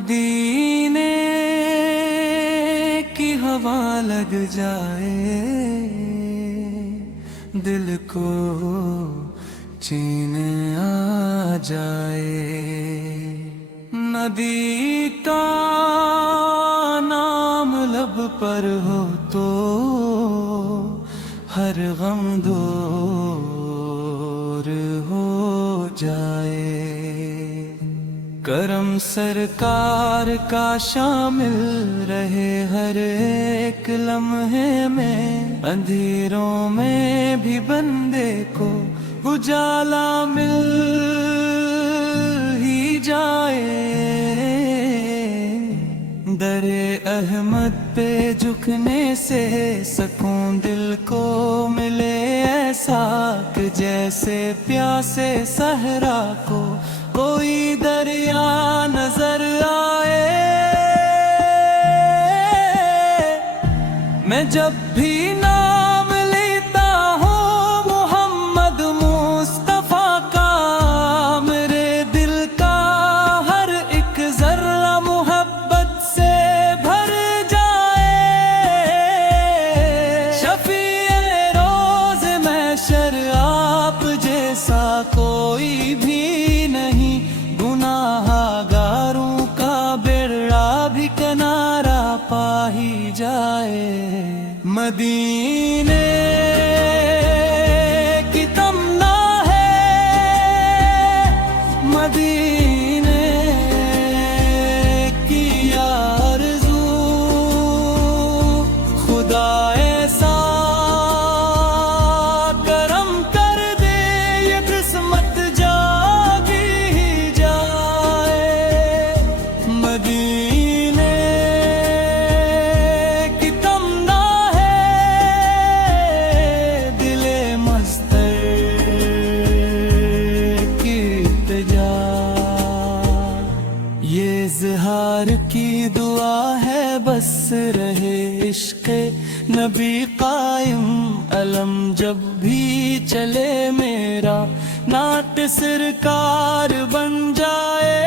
مدینے کی ہوا لگ جائے دل کو چین آ جائے، ندی کا نام لب پر ہو تو ہر غم دور ہو جائے، کرم سرکار کا شامل رہے ہر ایک لمحے میں، اندھیروں میں بھی بندے کو اجالا مل ہی جائے، در احمد پہ جھکنے سے سکون دل کو ملے ایسا کہ جیسے پیاسے صحرا کو کوئی دریا نظر آئے، میں جب بھی نام لیتا ہوں محمد مصطفیٰ کا، میرے دل کا ہر ایک ذرہ محبت سے بھر جائے، شفیع روز محشر آپ جیسا کوئی بھی گناہگاروں کا بیڑا بھی کنارہ پا ہی جائے، مدینے کی تمنا ہے، مدینے کی آرزو، خدا ایسا کرم کر دے یہ قسمت اظہار کی دعا ہے، بس رہے عشق نبی قائم، علم جب بھی چلے میرا نعت سرکار بن جائے،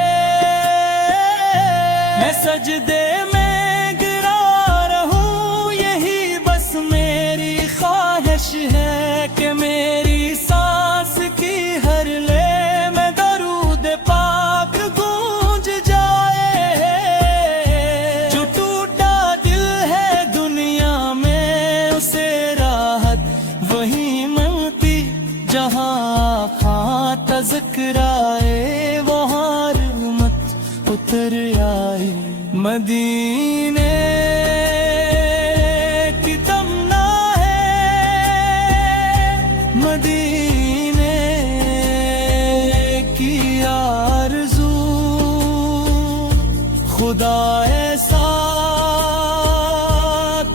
میں سجدے میں گرا رہوں یہی بس میری خواہش ہے، کہ میری سانس کی ہر لے میں درود پاک گونج جائے، جو ٹوٹا دل ہے دنیا میں اسے راحت وہی ملتی، جہاں خاں تذکرائے وہاں رحمت اتر آئے، مدینے کی تمنا ہے، مدینے کی آرزو، خدا ایسا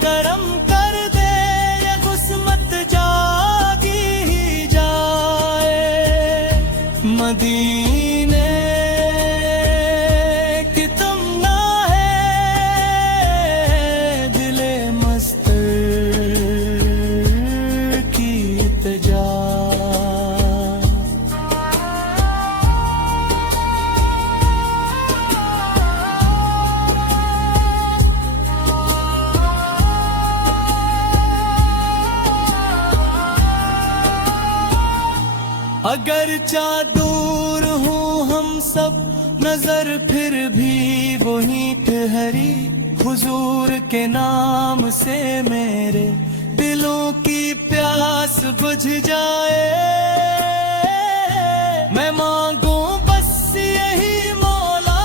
کرم کر دے یہ قسمت جاگی ہی جائے، مدینے کی تمنا ہے، دل مستر کی التجا، اگرچہ دور ہوں ہم سب نظر پھر بھی وہی ٹھہری، حضور کے نام سے میرے دلوں کی پیاس بجھ جائے، میں مانگوں بس یہی مولا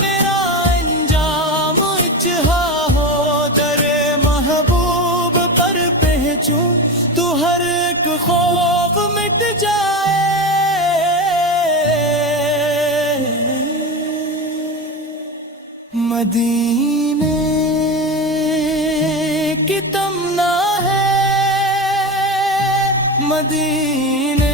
میرا انجام اچھا ہو، در محبوب پر پہنچوں تو ہر ایک خوف مٹ جائے، مدینے کی تمنا ہے، مدینے